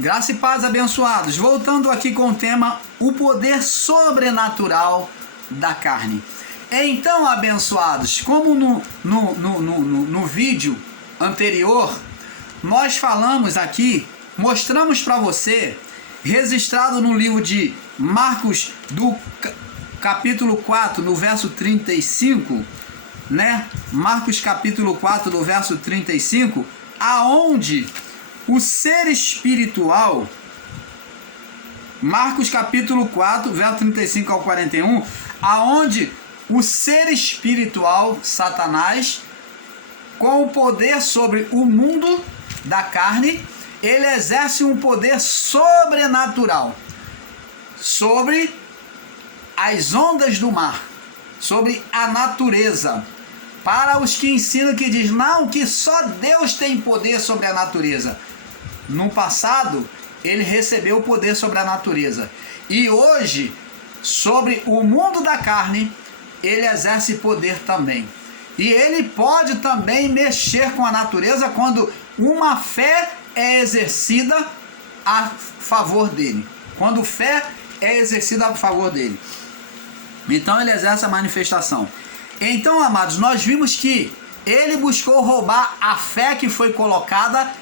Graça e paz, abençoados. Voltando aqui com o tema, o poder sobrenatural da carne. Então, abençoados, como no vídeo anterior, nós falamos aqui, mostramos para você, registrado no livro de Marcos, do capítulo 4, no verso 35, né? Marcos capítulo 4, do verso 35, aonde o ser espiritual, Marcos capítulo 4, verso 35 ao 41, aonde o ser espiritual, Satanás, com o poder sobre o mundo da carne, ele exerce um poder sobrenatural sobre as ondas do mar, sobre a natureza. Para os que ensinam, que diz não, que só Deus tem poder sobre a natureza. No passado, ele recebeu o poder sobre a natureza. E hoje, sobre o mundo da carne, ele exerce poder também. E ele pode também mexer com a natureza quando uma fé é exercida a favor dele. Quando fé é exercida a favor dele. Então ele exerce a manifestação. Então, amados, nós vimos que ele buscou roubar a fé que foi colocada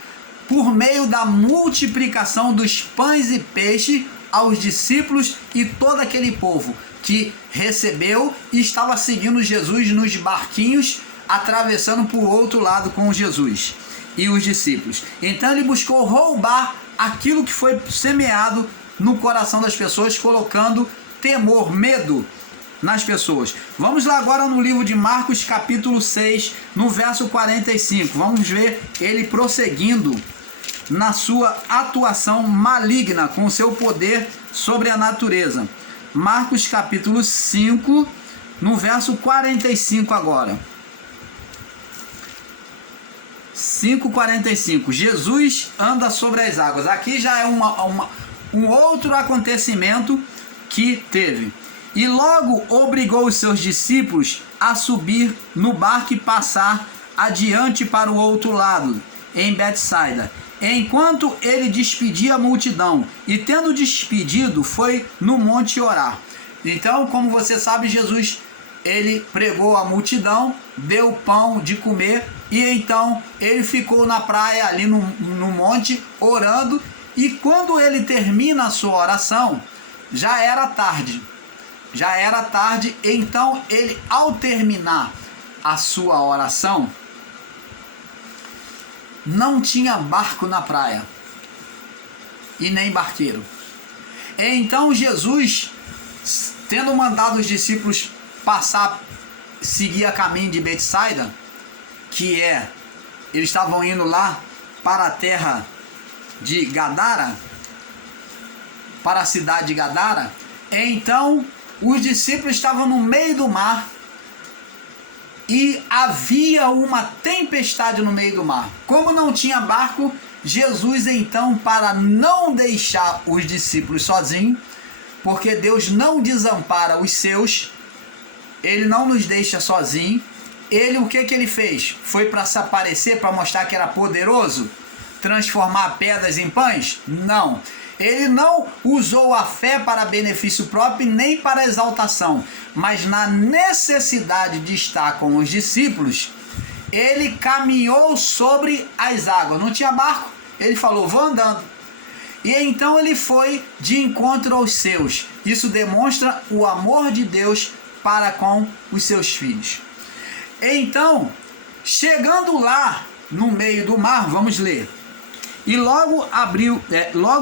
por meio da multiplicação dos pães e peixes aos discípulos e todo aquele povo que recebeu e estava seguindo Jesus nos barquinhos, atravessando para o outro lado com Jesus e os discípulos. Então ele buscou roubar aquilo que foi semeado no coração das pessoas, colocando temor, medo nas pessoas. Vamos lá agora no livro de Marcos capítulo 6, no verso 45. Vamos ver ele prosseguindo na sua atuação maligna com o seu poder sobre a natureza. Marcos capítulo 5, no verso 45 agora. 5:45. Jesus anda sobre as águas. Aqui já é um outro acontecimento que teve. E logo obrigou os seus discípulos a subir no barco e passar adiante para o outro lado, em Betsaida, enquanto ele despedia a multidão. E tendo despedido, foi no monte orar. Então, como você sabe, Jesus, ele pregou a multidão, deu pão de comer, e então ele ficou na praia, ali no monte, orando. E quando ele termina a sua oração, já era tarde. Então ele, ao terminar a sua oração, não tinha barco na praia e nem barqueiro. Então Jesus, tendo mandado os discípulos seguir a caminho de Betsaida, eles estavam indo lá para a terra de Gadara, para a cidade de Gadara. Então os discípulos estavam no meio do mar e havia uma tempestade no meio do mar. Como não tinha barco, Jesus então, para não deixar os discípulos sozinhos, porque Deus não desampara os seus, ele não nos deixa sozinhos. O que ele fez? Foi para se aparecer, para mostrar que era poderoso? Transformar pedras em pães? Não. Ele não usou a fé para benefício próprio nem para exaltação, mas na necessidade de estar com os discípulos, ele caminhou sobre as águas. Não tinha barco, ele falou, vou andando. E então ele foi de encontro aos seus. Isso demonstra o amor de Deus para com os seus filhos. Então, chegando lá no meio do mar, vamos ler. E logo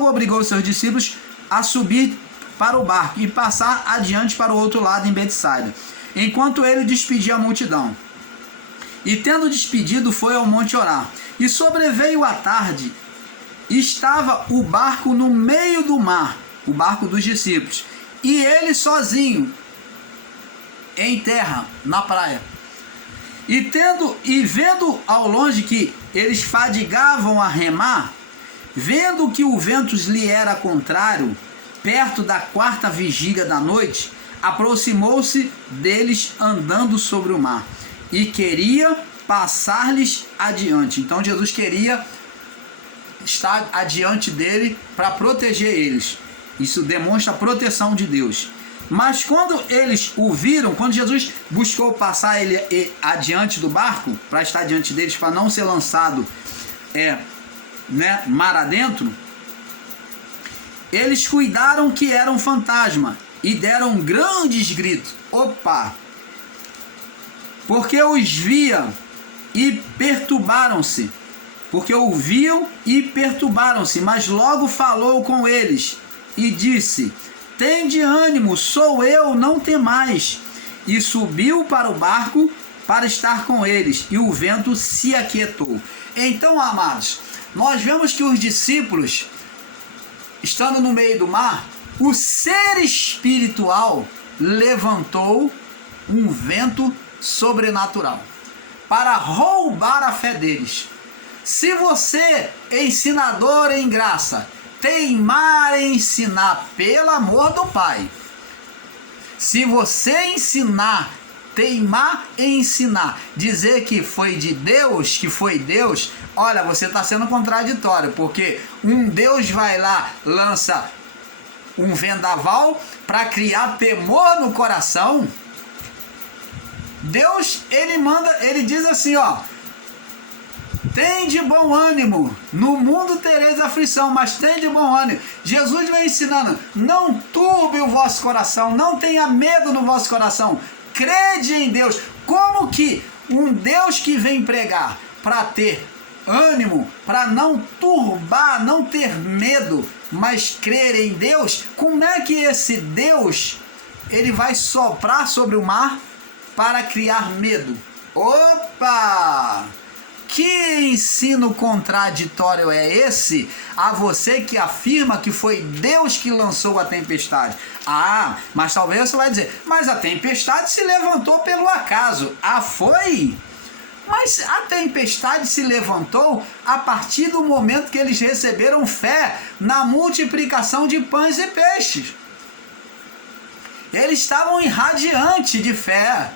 obrigou os seus discípulos a subir para o barco e passar adiante para o outro lado, em Betsaida, enquanto ele despedia a multidão. E tendo despedido, foi ao monte orar. E sobreveio a tarde, estava o barco no meio do mar, o barco dos discípulos, e ele sozinho, em terra, na praia. E vendo ao longe que eles fadigavam a remar, vendo que o vento lhe era contrário, perto da 4ª vigília da noite, aproximou-se deles andando sobre o mar e queria passar-lhes adiante. Então Jesus queria está adiante dele para proteger eles. Isso demonstra a proteção de Deus. Mas quando eles o viram, quando Jesus buscou passar ele adiante do barco, para estar diante deles, para não ser lançado mar adentro, eles cuidaram que era um fantasma e deram grandes gritos. Opa! Porque os via e perturbaram-se. Porque o viam e perturbaram-se, mas logo falou com eles e disse: tende ânimo, sou eu, não temais. E subiu para o barco para estar com eles, e o vento se aquietou. Então, amados, nós vemos que os discípulos, estando no meio do mar, o ser espiritual levantou um vento sobrenatural para roubar a fé deles. Se você, ensinador em graça, teimar em ensinar pelo amor do Pai, se você ensinar, teimar em ensinar, dizer que foi de Deus, que foi Deus, olha, você está sendo contraditório, porque um Deus vai lá, lança um vendaval para criar temor no coração. Deus, ele diz assim, ó: tem de bom ânimo, no mundo tereis aflição, mas tem de bom ânimo. Jesus vem ensinando: não turbe o vosso coração, não tenha medo no vosso coração, crede em Deus. Como que um Deus que vem pregar para ter ânimo, para não turbar, não ter medo, mas crer em Deus, como é que esse Deus, ele vai soprar sobre o mar para criar medo? Opa! Que ensino contraditório é esse a você que afirma que foi Deus que lançou a tempestade? Ah, mas talvez você vai dizer: mas a tempestade se levantou pelo acaso. Ah, foi? Mas a tempestade se levantou a partir do momento que eles receberam fé na multiplicação de pães e peixes. Eles estavam irradiantes de fé.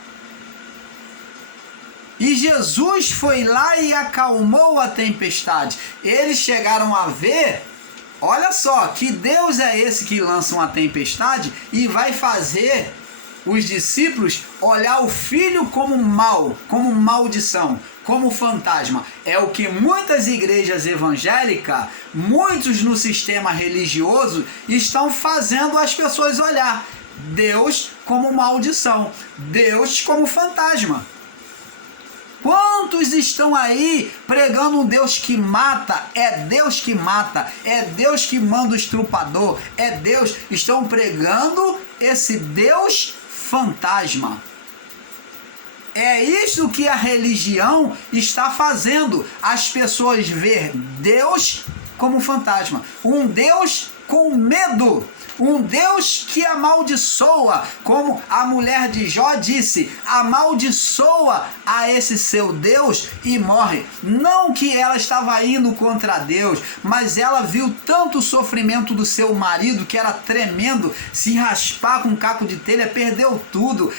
E Jesus foi lá e acalmou a tempestade. Eles chegaram a ver, olha só, que Deus é esse que lança uma tempestade e vai fazer os discípulos olhar o Filho como mal, como maldição, como fantasma. É o que muitas igrejas evangélicas, muitos no sistema religioso, estão fazendo as pessoas olhar Deus como maldição, Deus como fantasma. Quantos estão aí pregando um Deus que mata? É Deus que mata, é Deus que manda o estrupador, é Deus. Estão pregando esse Deus fantasma. É isso que a religião está fazendo. As pessoas ver Deus como fantasma, um Deus com medo, um Deus que amaldiçoa, como a mulher de Jó disse: amaldiçoa a esse seu Deus e morre. Não que ela estava indo contra Deus, mas ela viu tanto sofrimento do seu marido, que era tremendo, se raspar com um caco de telha, perdeu tudo.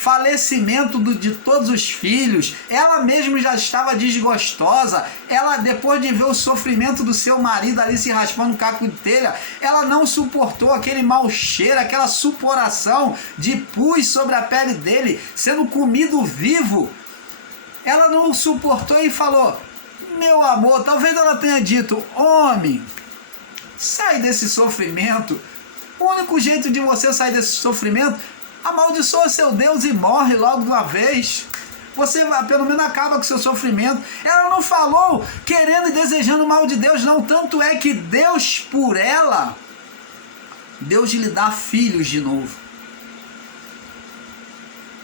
Falecimento de todos os filhos, ela mesma já estava desgostosa, ela, depois de ver o sofrimento do seu marido ali se raspando no caco de telha, ela não suportou aquele mau cheiro, aquela suporação de pus sobre a pele dele, sendo comido vivo. Ela não suportou e falou: meu amor, talvez ela tenha dito: homem, sai desse sofrimento, o único jeito de você sair desse sofrimento, amaldiçoa seu Deus e morre logo de uma vez. Você pelo menos acaba com seu sofrimento. Ela não falou querendo e desejando o mal de Deus, não. Tanto é que Deus, por ela, Deus lhe dá filhos de novo.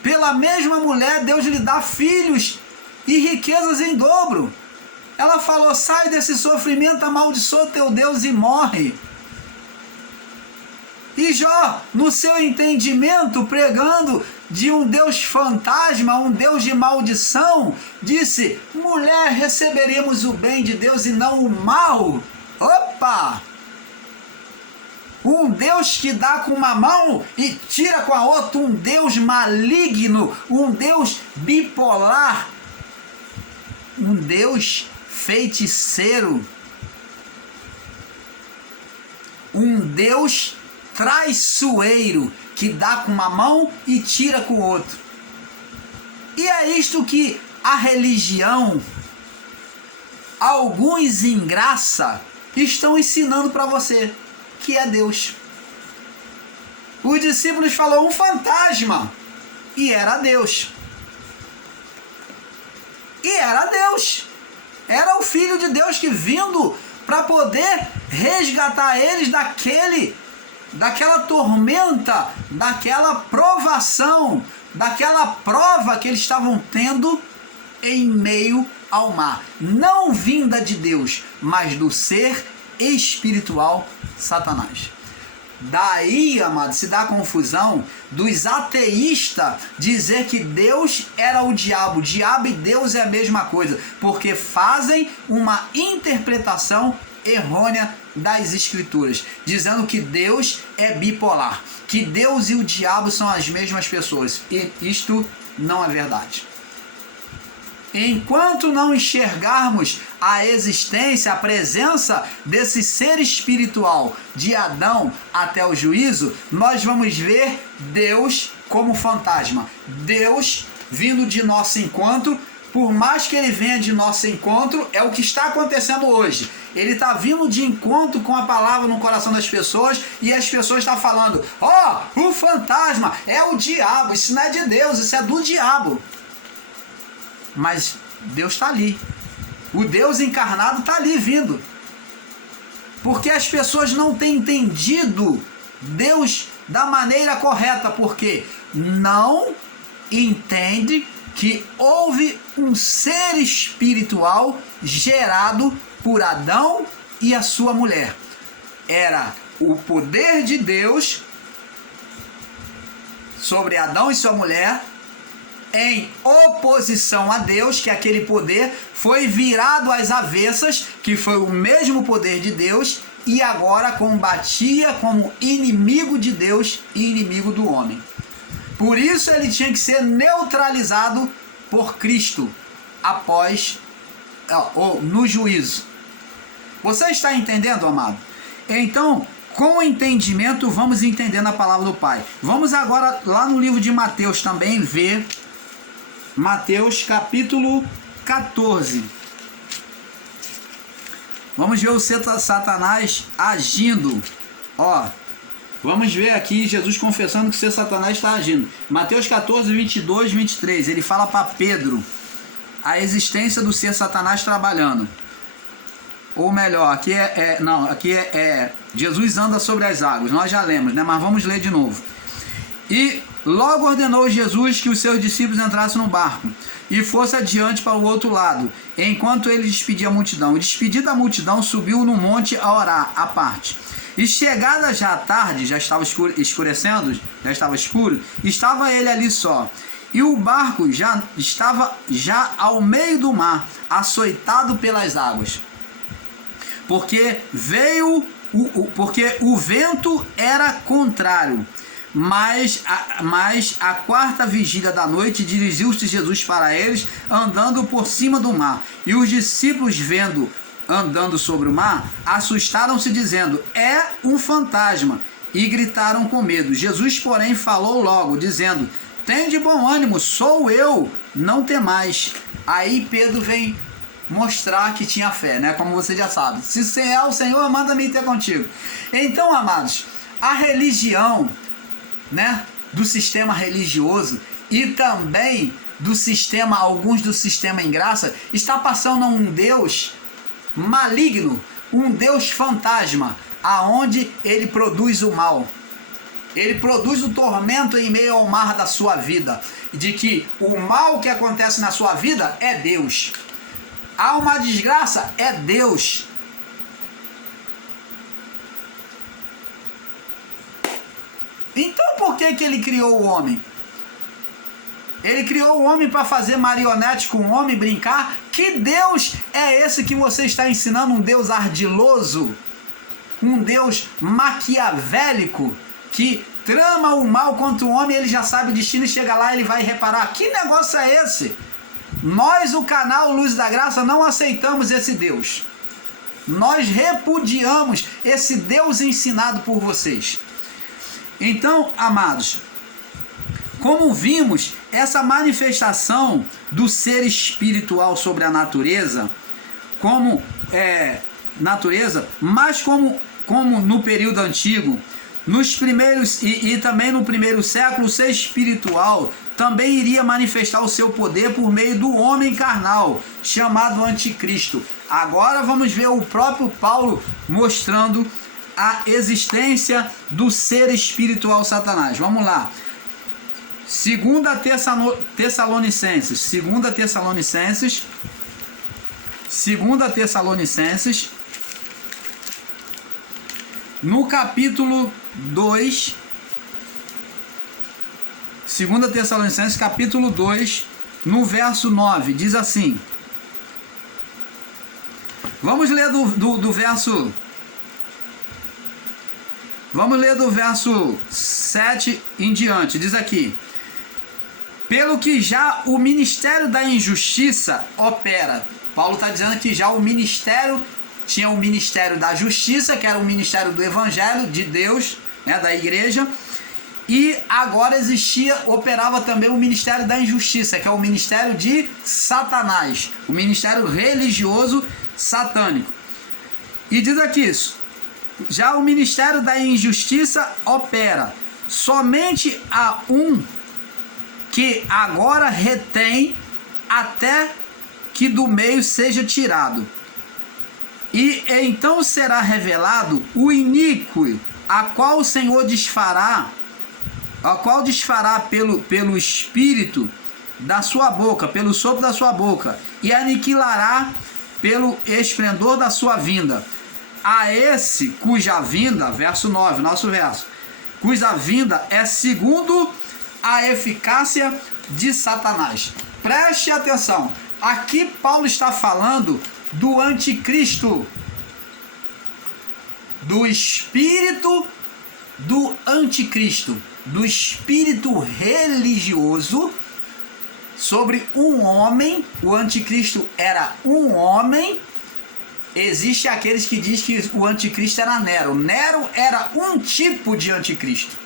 Pela mesma mulher, Deus lhe dá filhos e riquezas em dobro. Ela falou: sai desse sofrimento, amaldiçoa teu Deus e morre. E Jó, no seu entendimento, pregando de um Deus fantasma, um Deus de maldição, disse: mulher, receberemos o bem de Deus e não o mal. Opa! Um Deus que dá com uma mão e tira com a outra, um Deus maligno, um Deus bipolar, um Deus feiticeiro, um Deus traiçoeiro que dá com uma mão e tira com o outro. E é isto que a religião, alguns em graça, estão ensinando para você, que é Deus. Os discípulos falaram um fantasma, e era Deus. E era Deus. Era o Filho de Deus que vindo para poder resgatar eles daquela tormenta, daquela provação, daquela prova que eles estavam tendo em meio ao mar. Não vinda de Deus, mas do ser espiritual Satanás. Daí, amado, se dá a confusão dos ateístas dizer que Deus era o diabo e Deus é a mesma coisa, porque fazem uma interpretação errônea das escrituras, dizendo que Deus é bipolar, que Deus e o diabo são as mesmas pessoas, e isto não é verdade. Enquanto não enxergarmos a existência, a presença desse ser espiritual de Adão até o juízo, nós vamos ver Deus como fantasma. Deus vindo de nosso encontro, por mais que ele venha de nosso encontro, é o que está acontecendo hoje. Ele está vindo de encontro com a palavra no coração das pessoas e as pessoas estão falando: ó, o fantasma é o diabo, isso não é de Deus, isso é do diabo. Mas Deus está ali. O Deus encarnado está ali vindo. Porque as pessoas não têm entendido Deus da maneira correta. Porque não entende que houve um ser espiritual gerado por Adão e a sua mulher. Era o poder de Deus sobre Adão e sua mulher, em oposição a Deus, que aquele poder foi virado às avessas, que foi o mesmo poder de Deus, e agora combatia como inimigo de Deus e inimigo do homem. Por isso ele tinha que ser neutralizado por Cristo após ou no juízo. Você está entendendo, amado? Então, com o entendimento, vamos entendendo a palavra do Pai. Vamos agora lá no livro de Mateus também ver Mateus capítulo 14. Vamos ver o Satanás agindo. Ó, vamos ver aqui Jesus confessando que o ser Satanás está agindo. Mateus 14, 22, 23. Ele fala para Pedro a existência do ser Satanás trabalhando. Ou melhor, aqui Jesus anda sobre as águas. Nós já lemos, né? Mas vamos ler de novo. E logo ordenou Jesus que os seus discípulos entrassem no barco e fosse adiante para o outro lado, enquanto ele despedia a multidão. E despedida a multidão, subiu no monte a orar, à parte. E chegada já à tarde, já estava escurecendo, já estava escuro, estava ele ali só. E o barco já estava ao meio do mar, açoitado pelas águas. Porque o vento era contrário. Mas a quarta vigília da noite dirigiu-se Jesus para eles, andando por cima do mar. E os discípulos, vendo andando sobre o mar, assustaram-se, dizendo: é um fantasma, e gritaram com medo. Jesus, porém, falou logo, dizendo: tende bom ânimo, sou eu, não temais. Aí Pedro vem mostrar que tinha fé, né? Como você já sabe. Se é o Senhor, manda-me ter contigo. Então, amados, a religião, né, do sistema religioso e também do sistema, alguns do sistema em graça, está passando a um Deus maligno, um Deus fantasma, aonde ele produz o mal. Ele produz o tormento em meio ao mar da sua vida, de que o mal que acontece na sua vida é Deus. Há uma desgraça, é Deus. Então por que ele criou o homem? Ele criou o homem para fazer marionete com o homem, brincar? Que Deus é esse que você está ensinando? Um Deus ardiloso? Um Deus maquiavélico? Que trama o mal contra o homem, ele já sabe o destino e chega lá e ele vai reparar. Que negócio é esse? Nós, o canal Luz da Graça, não aceitamos esse Deus. Nós repudiamos esse Deus ensinado por vocês. Então, amados, como vimos, essa manifestação do ser espiritual sobre a natureza, mas como no período antigo, nos primeiros e também no primeiro século, o ser espiritual também iria manifestar o seu poder por meio do homem carnal, chamado anticristo. Agora vamos ver o próprio Paulo mostrando a existência do ser espiritual Satanás. Vamos lá. 2 Tessalonicenses, no capítulo 2, 2 Tessalonicenses, capítulo 2, no verso 9, diz assim. Vamos ler do verso... Vamos ler do verso 7 em diante. Diz aqui: pelo que já o ministério da injustiça opera. Paulo está dizendo que já o ministério, tinha o ministério da justiça, que era o ministério do evangelho de Deus, né, da igreja, e agora operava também o ministério da injustiça, que é o ministério de Satanás, o ministério religioso satânico. E diz aqui isso: já o ministério da injustiça opera, somente há um que agora retém até que do meio seja tirado. E então será revelado o iníquo, a qual o Senhor desfará, pelo espírito da sua boca, pelo sopro da sua boca, e aniquilará pelo esplendor da sua vinda. A esse cuja vinda, verso 9, nosso verso, cuja vinda é segundo a eficácia de Satanás. Preste atenção, aqui Paulo está falando do anticristo, do espírito do anticristo, do espírito religioso sobre um homem. O anticristo era um homem. Existe aqueles que dizem que o anticristo era Nero. Nero era um tipo de anticristo.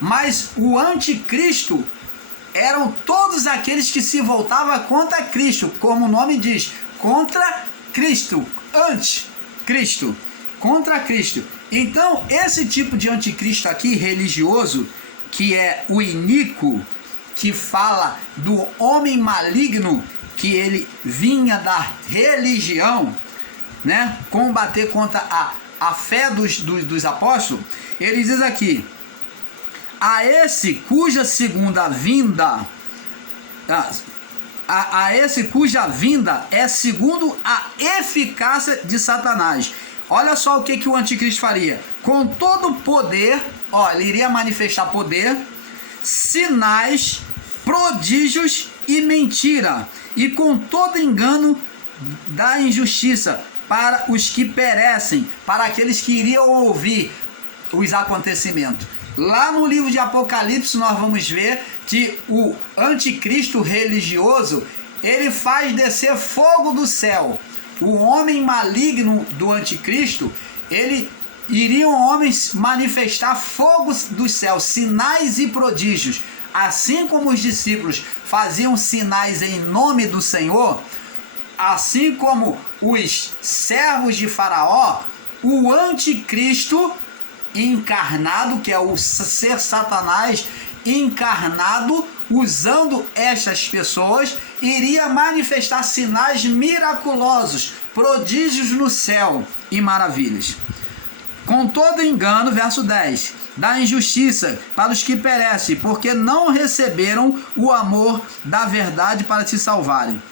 Mas o anticristo eram todos aqueles que se voltavam contra Cristo, como o nome diz, contra Cristo, anticristo, contra Cristo. Então, esse tipo de anticristo aqui, religioso, que é o iníquo, que fala do homem maligno, que ele vinha da religião, né, combater contra a fé dos apóstolos, ele diz aqui: a esse cuja segunda vinda, a esse cuja vinda é segundo a eficácia de Satanás. Olha só o que o anticristo faria. Com todo poder, ele iria manifestar poder, sinais, prodígios e mentira, e com todo engano da injustiça para os que perecem, para aqueles que iriam ouvir os acontecimentos. Lá no livro de Apocalipse nós vamos ver que o anticristo religioso, ele faz descer fogo do céu. O homem maligno do anticristo, iriam homens manifestar fogo do céu, sinais e prodígios. Assim como os discípulos faziam sinais em nome do Senhor, assim como os servos de Faraó, o anticristo encarnado, que é o ser Satanás encarnado, usando estas pessoas, iria manifestar sinais miraculosos, prodígios no céu e maravilhas. Com todo engano, verso 10, da injustiça para os que perecem, porque não receberam o amor da verdade para se salvarem.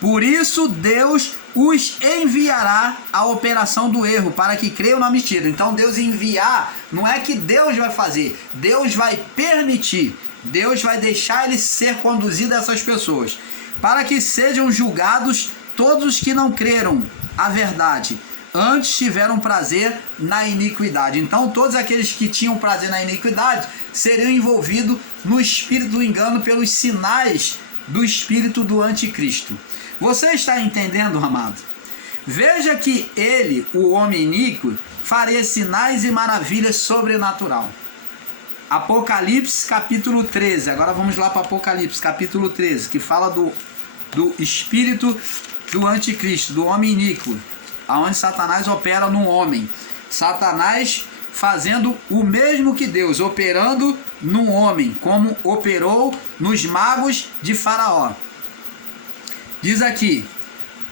Por isso Deus os enviará à operação do erro, para que creiam na mentira. Então Deus enviar, não é que Deus vai fazer, Deus vai permitir, Deus vai deixar ele ser conduzido a essas pessoas, para que sejam julgados todos os que não creram a verdade, antes tiveram prazer na iniquidade. Então todos aqueles que tinham prazer na iniquidade seriam envolvidos no espírito do engano pelos sinais do espírito do anticristo. Você está entendendo, amado? Veja que ele, o homem iníquo, faria sinais e maravilhas sobrenatural. Apocalipse capítulo 13. Agora vamos lá para Apocalipse capítulo 13, que fala do espírito do anticristo, do homem iníquo, aonde Satanás opera no homem. Satanás fazendo o mesmo que Deus, operando no homem, como operou nos magos de Faraó. Diz aqui,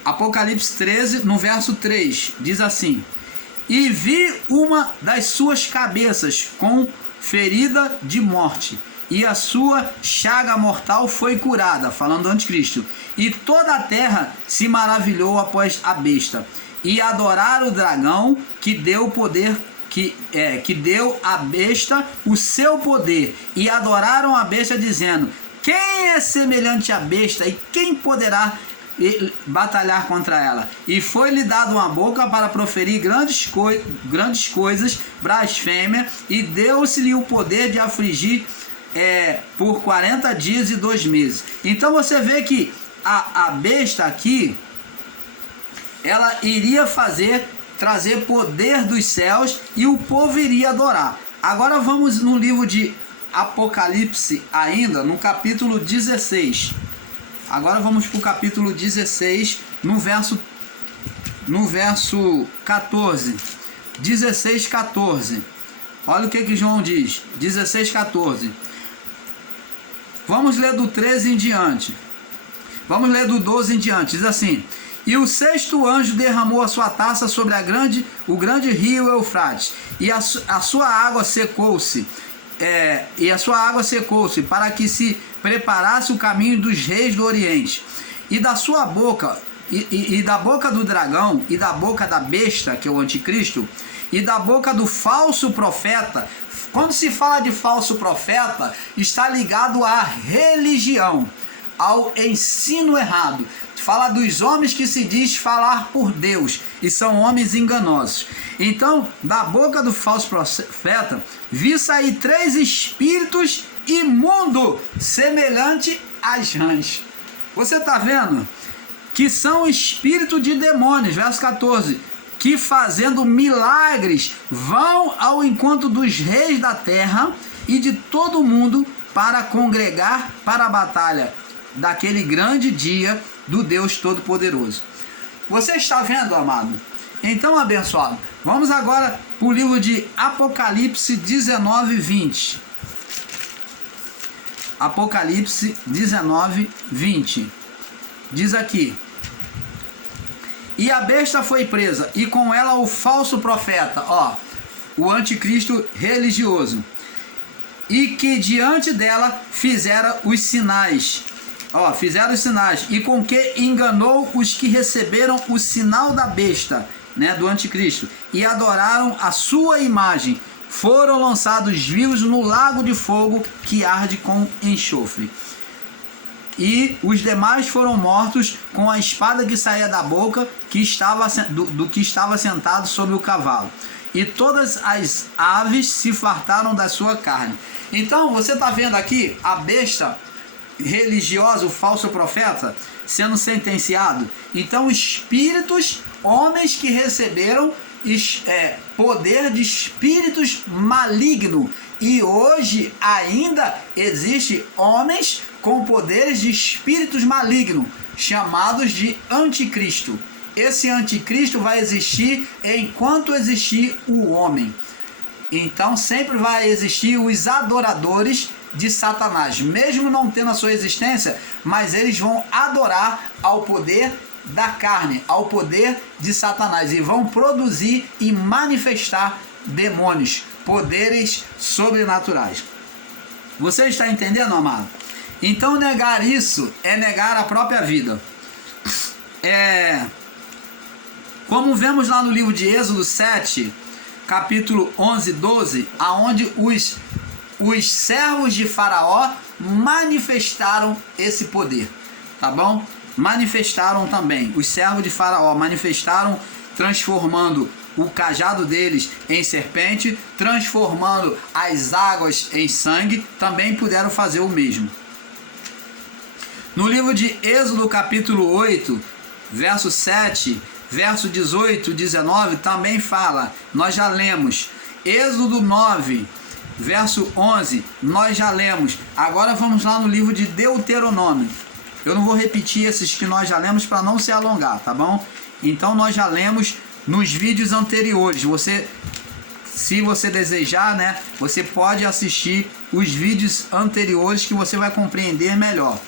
Apocalipse 13, no verso 3, diz assim: e vi uma das suas cabeças com ferida de morte, e a sua chaga mortal foi curada, falando do anticristo. E toda a terra se maravilhou após a besta, e adoraram o dragão que deu poder, que deu à besta o seu poder, e adoraram a besta, dizendo: quem é semelhante à besta, e quem poderá batalhar contra ela? E foi-lhe dado uma boca para proferir grandes coisas, blasfêmia, e deu-se-lhe o poder de afligir por 40 dias e 2 meses. Então você vê que a besta aqui, ela iria trazer poder dos céus, e o povo iria adorar. Agora vamos no livro de Apocalipse, ainda no capítulo 16. Agora vamos para o capítulo 16, no verso 14. 16, 14. Olha o que João diz. 16, 14. Vamos ler do 13 em diante. Vamos ler do 12 em diante. Diz assim: e o sexto anjo derramou a sua taça sobre o grande rio Eufrates, e a sua água secou-se. Para que se preparasse o caminho dos reis do Oriente. E da sua boca, e da boca do dragão, e da boca da besta, que é o anticristo, e da boca do falso profeta. Quando se fala de falso profeta, está ligado à religião, ao ensino errado. Fala dos homens que se diz falar por Deus, e são homens enganosos. Então, da boca do falso profeta, vi sair 3 espíritos imundos, semelhante a rãs. Você está vendo? Que são espíritos de demônios, verso 14, que fazendo milagres vão ao encontro dos reis da terra e de todo mundo para congregar para a batalha daquele grande dia do Deus Todo-Poderoso. Você está vendo, amado? Então, abençoado, vamos agora para o livro de Apocalipse 19, 20. Apocalipse 19, 20. Diz aqui: e a besta foi presa, e com ela o falso profeta, o anticristo religioso, e que diante dela fizeram os sinais, e com que enganou os que receberam o sinal da besta, do anticristo, e adoraram a sua imagem, foram lançados vivos no lago de fogo que arde com enxofre. E os demais foram mortos com a espada que saía da boca do que estava sentado sobre o cavalo. E todas as aves se fartaram da sua carne. Então você está vendo aqui a besta religiosa, o falso profeta, sendo sentenciado. Então espíritos, homens que receberam poder de espíritos malignos, e hoje ainda existe homens com poderes de espíritos malignos, chamados de anticristo. Esse anticristo vai existir enquanto existir o homem. Então sempre vai existir os adoradores de Satanás, mesmo não tendo a sua existência, mas eles vão adorar ao poder da carne, ao poder de Satanás, e vão produzir e manifestar demônios, poderes sobrenaturais. Você está entendendo, amado? Então negar isso é negar a própria vida. Como vemos lá no livro de Êxodo 7, capítulo 11, 12, aonde os servos de Faraó manifestaram esse poder, tá bom? Manifestaram também, os servos de Faraó manifestaram, transformando o cajado deles em serpente, transformando as águas em sangue, também puderam fazer o mesmo. No livro de Êxodo capítulo 8, verso 7, verso 18, 19, também fala, nós já lemos. Êxodo 9, verso 11, nós já lemos. Agora vamos lá no livro de Deuteronômio. Eu não vou repetir esses que nós já lemos para não se alongar, tá bom? Então nós já lemos nos vídeos anteriores. Se você desejar, né, você pode assistir os vídeos anteriores que você vai compreender melhor.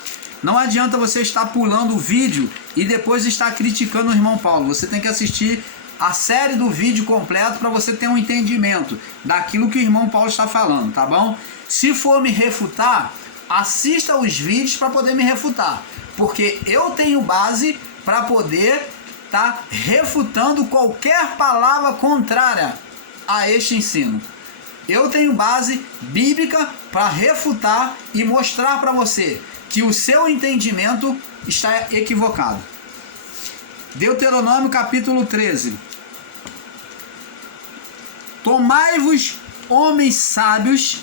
Não adianta você estar pulando o vídeo e depois estar criticando o irmão Paulo. Você tem que assistir a série do vídeo completo para você ter um entendimento daquilo que o irmão Paulo está falando, tá bom? Se for me refutar, assista os vídeos para poder me refutar, porque eu tenho base para poder estar refutando qualquer palavra contrária a este ensino. Eu tenho base bíblica para refutar e mostrar para você que o seu entendimento está equivocado. Deuteronômio capítulo 13. Tomai-vos homens sábios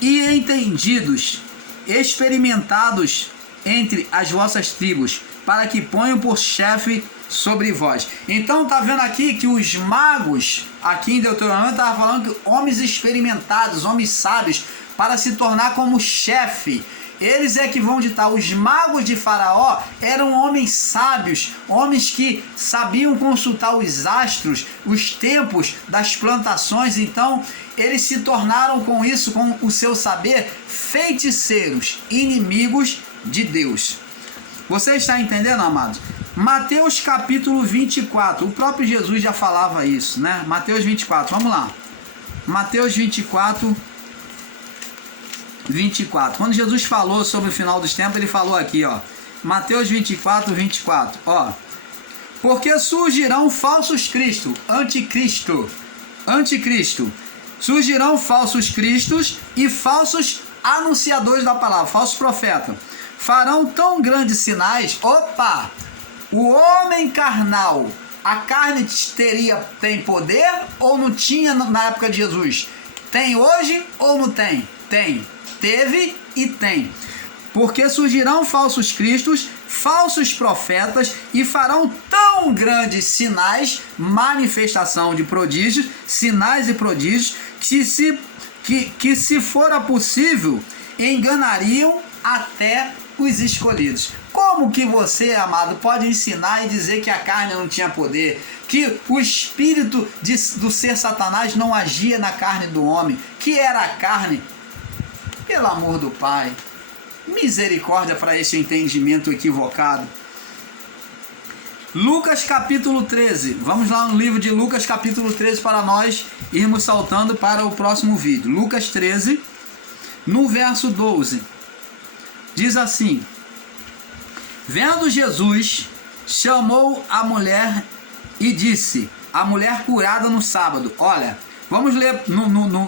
e entendidos, experimentados entre as vossas tribos, para que ponham por chefe sobre vós. Então tá vendo aqui que os magos, aqui em Deuteronômio, estava falando que homens experimentados, homens sábios, para se tornar como chefe. Eles é que vão ditar. Os magos de Faraó eram homens sábios, homens que sabiam consultar os astros, os tempos das plantações. Então eles se tornaram com isso, com o seu saber, feiticeiros, inimigos de Deus. Você está entendendo, amados? Mateus capítulo 24, o próprio Jesus já falava isso, né? Mateus 24, vamos lá. Mateus 24, quando Jesus falou sobre o final dos tempos, ele falou aqui, ó, Mateus 24, ó, porque surgirão falsos anticristo, surgirão falsos cristos e falsos anunciadores da palavra, falsos profetas, farão tão grandes sinais, o homem carnal, a carne tem poder ou não tinha na época de Jesus? Tem hoje ou não tem? Tem. Teve e tem. Porque surgirão falsos cristos, falsos profetas e farão tão grandes sinais, manifestação de prodígios, sinais e prodígios, que se fora possível, enganariam até os escolhidos. Como que você, amado, pode ensinar e dizer que a carne não tinha poder, que o espírito do ser Satanás não agia na carne do homem, que era a carne? Pelo amor do Pai, misericórdia para esse entendimento equivocado. Lucas capítulo 13, vamos lá no livro de Lucas capítulo 13 para nós irmos saltando para o próximo vídeo. Lucas 13, no verso 12, diz assim: vendo Jesus, chamou a mulher e disse, a mulher curada no sábado, olha, vamos ler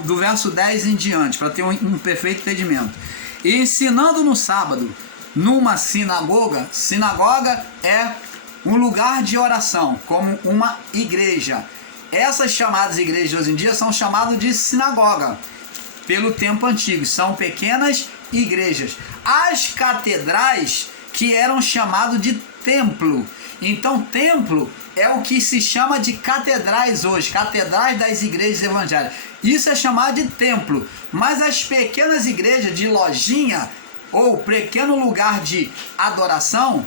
do verso 10 em diante, para ter um perfeito entendimento. E ensinando no sábado, numa sinagoga é um lugar de oração, como uma igreja. Essas chamadas igrejas hoje em dia são chamadas de sinagoga, pelo tempo antigo, são pequenas igrejas. As catedrais, que eram chamadas de templo. Então, templo é o que se chama de catedrais hoje, catedrais das igrejas evangélicas. Isso é chamado de templo. Mas as pequenas igrejas de lojinha, ou pequeno lugar de adoração,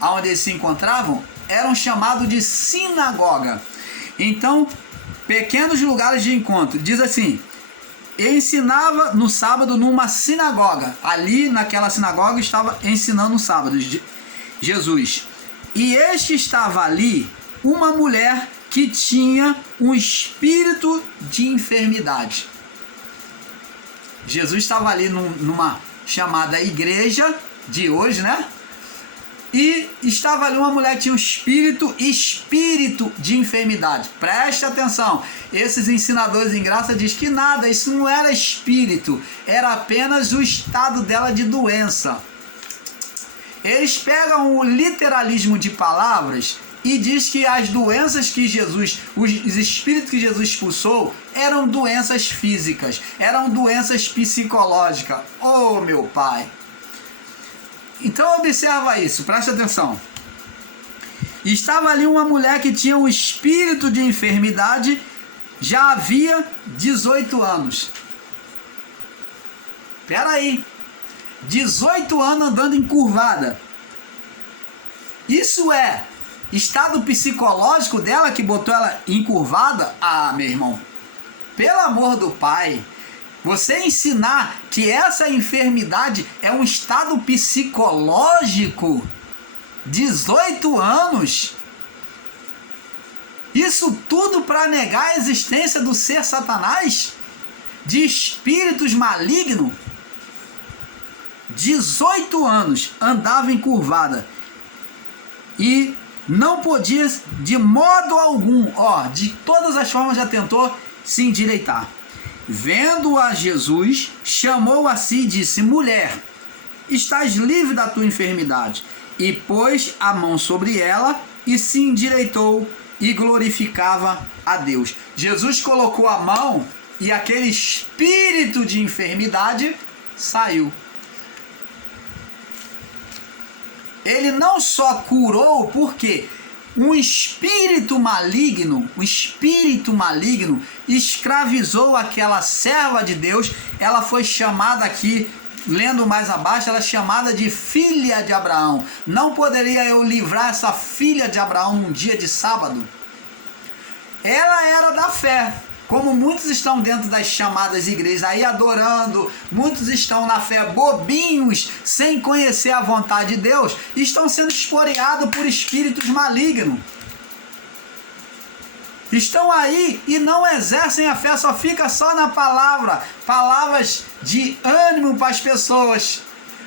onde eles se encontravam, eram chamados de sinagoga. Então, pequenos lugares de encontro. Diz assim: ensinava no sábado numa sinagoga. Ali naquela sinagoga estava ensinando no sábado Jesus. E estava ali uma mulher que tinha um espírito de enfermidade. Jesus estava ali numa chamada igreja de hoje, né? E estava ali uma mulher que tinha um espírito de enfermidade. Preste atenção, esses ensinadores em graça dizem que nada, isso não era espírito, era apenas o estado dela de doença. Eles pegam o literalismo de palavras e diz que as doenças que Jesus, os espíritos que Jesus expulsou, eram doenças físicas, eram doenças psicológicas. Oh, meu Pai! Então observa isso, presta atenção. Estava ali uma mulher que tinha um espírito de enfermidade, já havia 18 anos. Espera aí, 18 anos andando encurvada. Isso é estado psicológico dela que botou ela encurvada? Ah, meu irmão, pelo amor do Pai, você ensinar que essa enfermidade é um estado psicológico, 18 anos, isso tudo para negar a existência do ser Satanás, de espíritos malignos. 18 anos andava encurvada e não podia de modo algum, de todas as formas já tentou se endireitar. Vendo-a Jesus, chamou a si e disse: mulher, estás livre da tua enfermidade. E pôs a mão sobre ela e se endireitou e glorificava a Deus. Jesus colocou a mão e aquele espírito de enfermidade saiu. Ele não só curou, porque um espírito maligno escravizou aquela serva de Deus. Ela foi chamada aqui, lendo mais abaixo, ela é chamada de filha de Abraão. Não poderia eu livrar essa filha de Abraão num dia de sábado? Ela era da fé. Como muitos estão dentro das chamadas igrejas aí adorando, muitos estão na fé bobinhos, sem conhecer a vontade de Deus, estão sendo esporeados por espíritos malignos. Estão aí e não exercem a fé, só fica só na palavra, palavras de ânimo para as pessoas.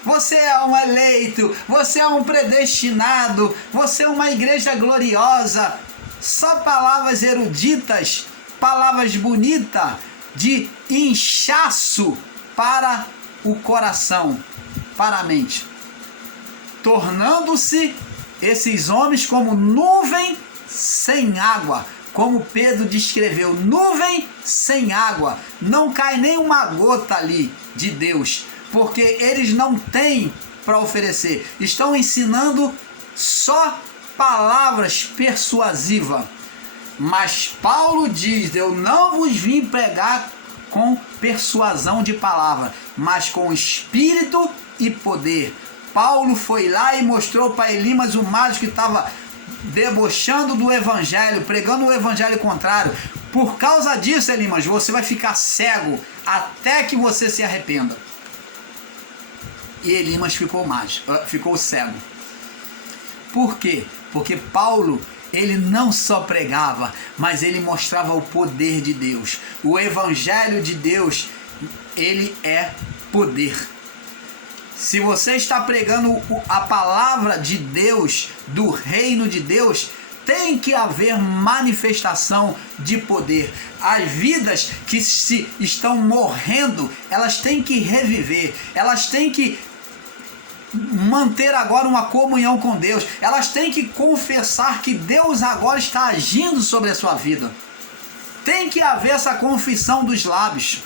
Você é um eleito, você é um predestinado, você é uma igreja gloriosa. Só palavras eruditas, palavras bonitas de inchaço para o coração, para a mente, tornando-se esses homens como nuvem sem água, como Pedro descreveu, nuvem sem água, não cai nem uma gota ali de Deus, porque eles não têm para oferecer, estão ensinando só palavras persuasivas. Mas Paulo diz: eu não vos vim pregar com persuasão de palavra, mas com espírito e poder. Paulo foi lá e mostrou para Elimas, o mágico que estava debochando do evangelho, pregando o evangelho contrário. Por causa disso, Elimas, você vai ficar cego até que você se arrependa. E Elimas ficou cego. Por quê? Porque Paulo, ele não só pregava, mas ele mostrava o poder de Deus. O evangelho de Deus, ele é poder. Se você está pregando a palavra de Deus, do reino de Deus, tem que haver manifestação de poder. As vidas que se estão morrendo, elas têm que reviver, elas têm que manter agora uma comunhão com Deus, elas têm que confessar que Deus agora está agindo sobre a sua vida. Tem que haver essa confissão dos lábios,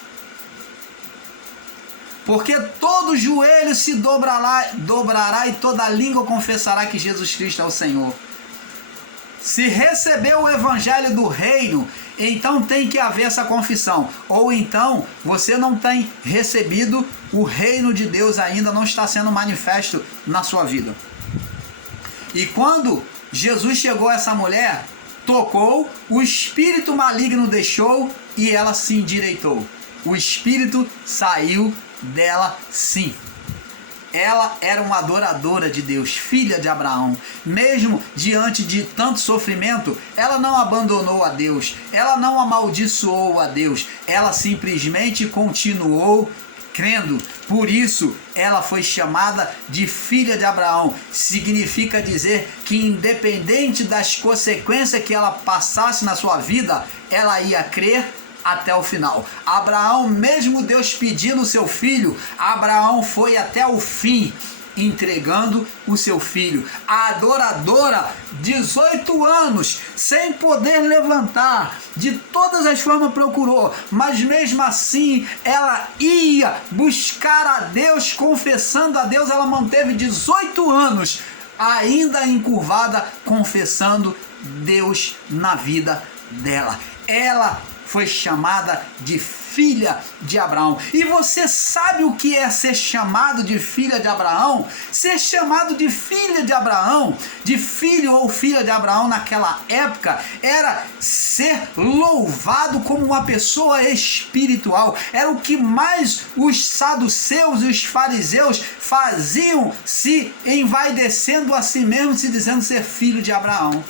porque todo joelho se dobrará e toda língua confessará que Jesus Cristo é o Senhor. Se recebeu o evangelho do reino, então tem que haver essa confissão. Ou então você não tem recebido o reino de Deus ainda, não está sendo manifesto na sua vida. E quando Jesus chegou a essa mulher, tocou, o espírito maligno deixou e ela se endireitou. O espírito saiu dela, sim. Ela era uma adoradora de Deus, filha de Abraão. Mesmo diante de tanto sofrimento, ela não abandonou a Deus, ela não amaldiçoou a Deus, ela simplesmente continuou crendo. Por isso, ela foi chamada de filha de Abraão. Significa dizer que independente das consequências que ela passasse na sua vida, ela ia crer até o final. Abraão, mesmo Deus pedindo o seu filho, Abraão foi até o fim. entregando o seu filho. A adoradora, 18 anos, sem poder levantar, de todas as formas procurou, mas mesmo assim ela ia buscar a Deus, confessando a Deus. Ela manteve 18 anos ainda encurvada, confessando Deus na vida dela. Ela foi chamada de filha de Abraão. E você sabe o que é ser chamado de filha de Abraão? Ser chamado de filha de Abraão, de filho ou filha de Abraão naquela época, era ser louvado como uma pessoa espiritual. Era o que mais os saduceus e os fariseus faziam, se envaidecendo a si mesmos, se dizendo ser filho de Abraão.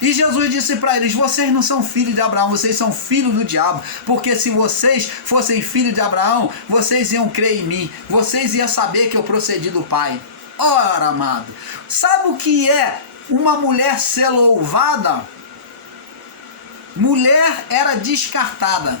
E Jesus disse para eles: vocês não são filhos de Abraão, vocês são filhos do diabo, porque se vocês fossem filhos de Abraão, vocês iam crer em mim, vocês iam saber que eu procedi do Pai. Ora, amado, sabe o que é uma mulher ser louvada? Mulher era descartada,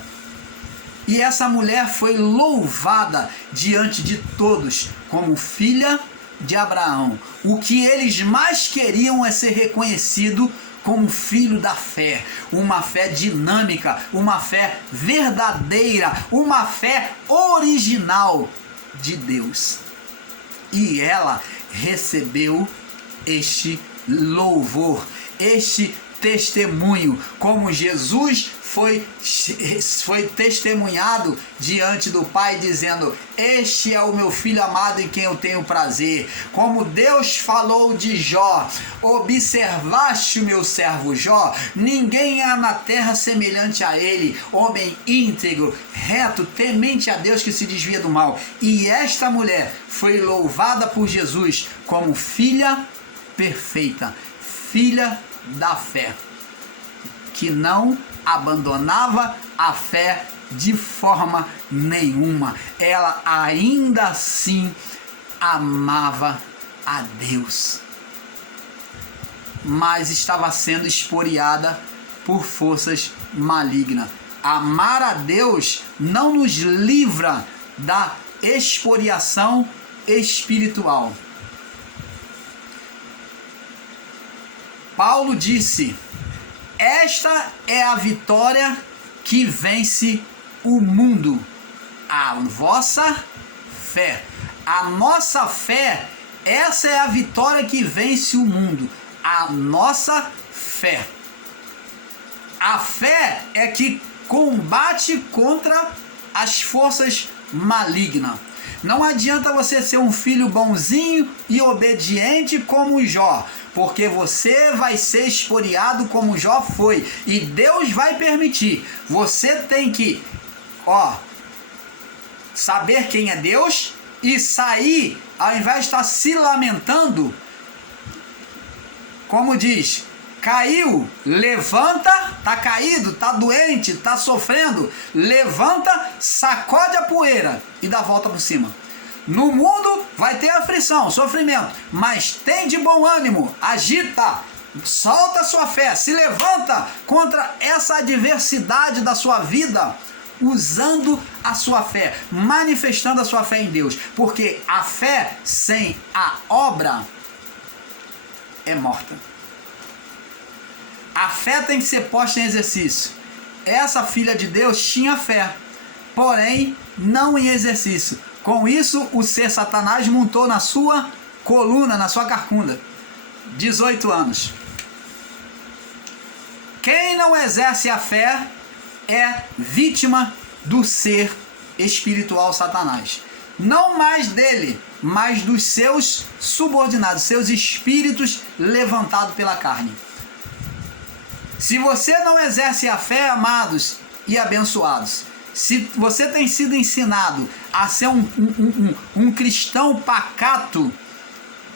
e essa mulher foi louvada diante de todos como filha de Abraão. O que eles mais queriam é ser reconhecido como filho da fé, uma fé dinâmica, uma fé verdadeira, uma fé original de Deus. E ela recebeu este louvor, este testemunho, como Jesus foi testemunhado diante do Pai, dizendo: este é o meu filho amado em quem eu tenho prazer. Como Deus falou de Jó: observaste o meu servo Jó, ninguém há na terra semelhante a ele, homem íntegro, reto, temente a Deus, que se desvia do mal. E esta mulher foi louvada por Jesus como filha perfeita, filha da fé, que não abandonava a fé de forma nenhuma. Ela ainda assim amava a Deus, mas estava sendo esporiada por forças malignas. Amar a Deus não nos livra da esporiação espiritual. Paulo disse: esta é a vitória que vence o mundo, a vossa fé. A nossa fé, essa é a vitória que vence o mundo, a nossa fé. A fé é que combate contra as forças malignas. Não adianta você ser um filho bonzinho e obediente como Jó, porque você vai ser esporiado como Jó foi, e Deus vai permitir. Você tem que, saber quem é Deus e sair, ao invés de estar se lamentando, como diz: caiu, levanta, tá caído, tá doente, tá sofrendo, levanta, sacode a poeira e dá a volta por cima. No mundo vai ter aflição, sofrimento, mas tem de bom ânimo, agita, solta a sua fé, se levanta contra essa adversidade da sua vida, usando a sua fé, manifestando a sua fé em Deus, porque a fé sem a obra é morta. A fé tem que ser posta em exercício. Essa filha de Deus tinha fé, porém não em exercício. Com isso, o ser Satanás montou na sua coluna, na sua carcunda. 18 anos. Quem não exerce a fé é vítima do ser espiritual Satanás. Não mais dele, mas dos seus subordinados, seus espíritos levantados pela carne. Se você não exerce a fé, amados e abençoados, se você tem sido ensinado a ser um cristão pacato,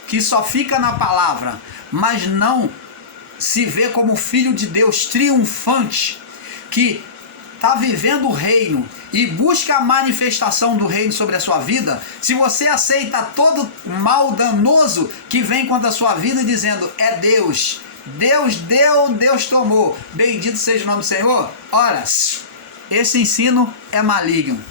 que só fica na palavra, mas não se vê como filho de Deus triunfante, que está vivendo o reino e busca a manifestação do reino sobre a sua vida, se você aceita todo mal danoso que vem contra a sua vida, dizendo: é Deus, Deus deu, Deus tomou, bendito seja o nome do Senhor, ora, esse ensino é maligno.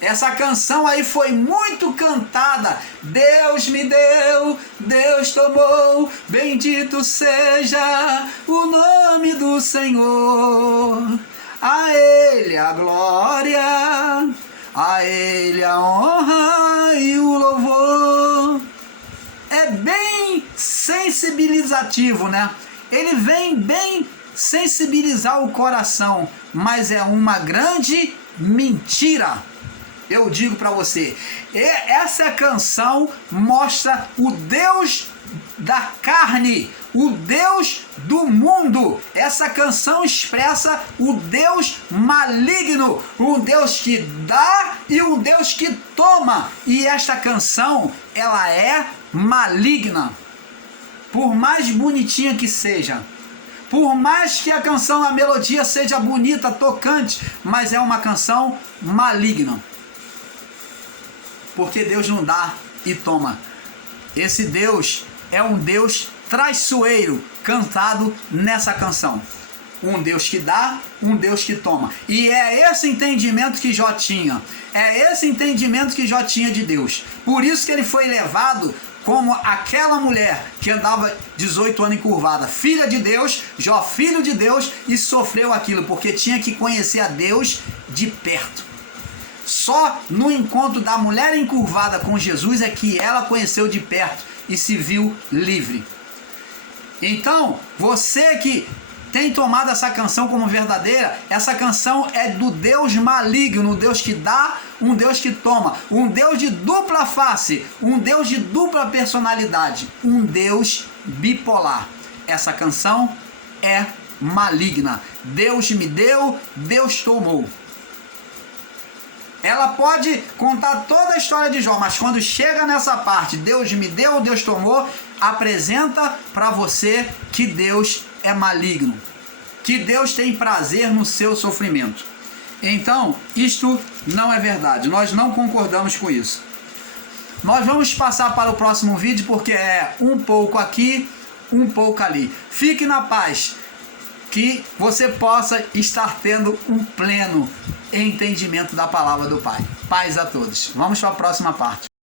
Essa canção aí foi muito cantada. Deus me deu, Deus tomou, bendito seja o nome do Senhor. A Ele a glória, a Ele a honra e o louvor. É bem sensibilizativo, né? Ele vem bem sensibilizar o coração, mas é uma grande mentira. Eu digo para você, essa canção mostra o Deus da carne, o Deus do mundo. Essa canção expressa o Deus maligno, um Deus que dá e um Deus que toma. E esta canção, ela é maligna. Por mais bonitinha que seja, por mais que a canção, a melodia seja bonita, tocante, mas é uma canção maligna. Porque Deus não dá e toma. Esse Deus é um Deus traiçoeiro, cantado nessa canção. Um Deus que dá, um Deus que toma. E é esse entendimento que Jó tinha. É esse entendimento que Jó tinha de Deus. Por isso que ele foi levado como aquela mulher que andava 18 anos encurvada, filha de Deus, Jó filho de Deus, e sofreu aquilo, porque tinha que conhecer a Deus de perto. Só no encontro da mulher encurvada com Jesus é que ela conheceu de perto e se viu livre. Então, você que tem tomado essa canção como verdadeira, essa canção é do Deus maligno, um Deus que dá, um Deus que toma, um Deus de dupla face, um Deus de dupla personalidade, um Deus bipolar. Essa canção é maligna. Deus me deu, Deus tomou. Ela pode contar toda a história de Jó, mas quando chega nessa parte, Deus me deu, Deus tomou, apresenta para você que Deus é maligno, que Deus tem prazer no seu sofrimento. Então, isto não é verdade, nós não concordamos com isso. Nós vamos passar para o próximo vídeo, porque é um pouco aqui, um pouco ali. Fique na paz, que você possa estar tendo um pleno entendimento da palavra do Pai. Paz a todos. Vamos para a próxima parte.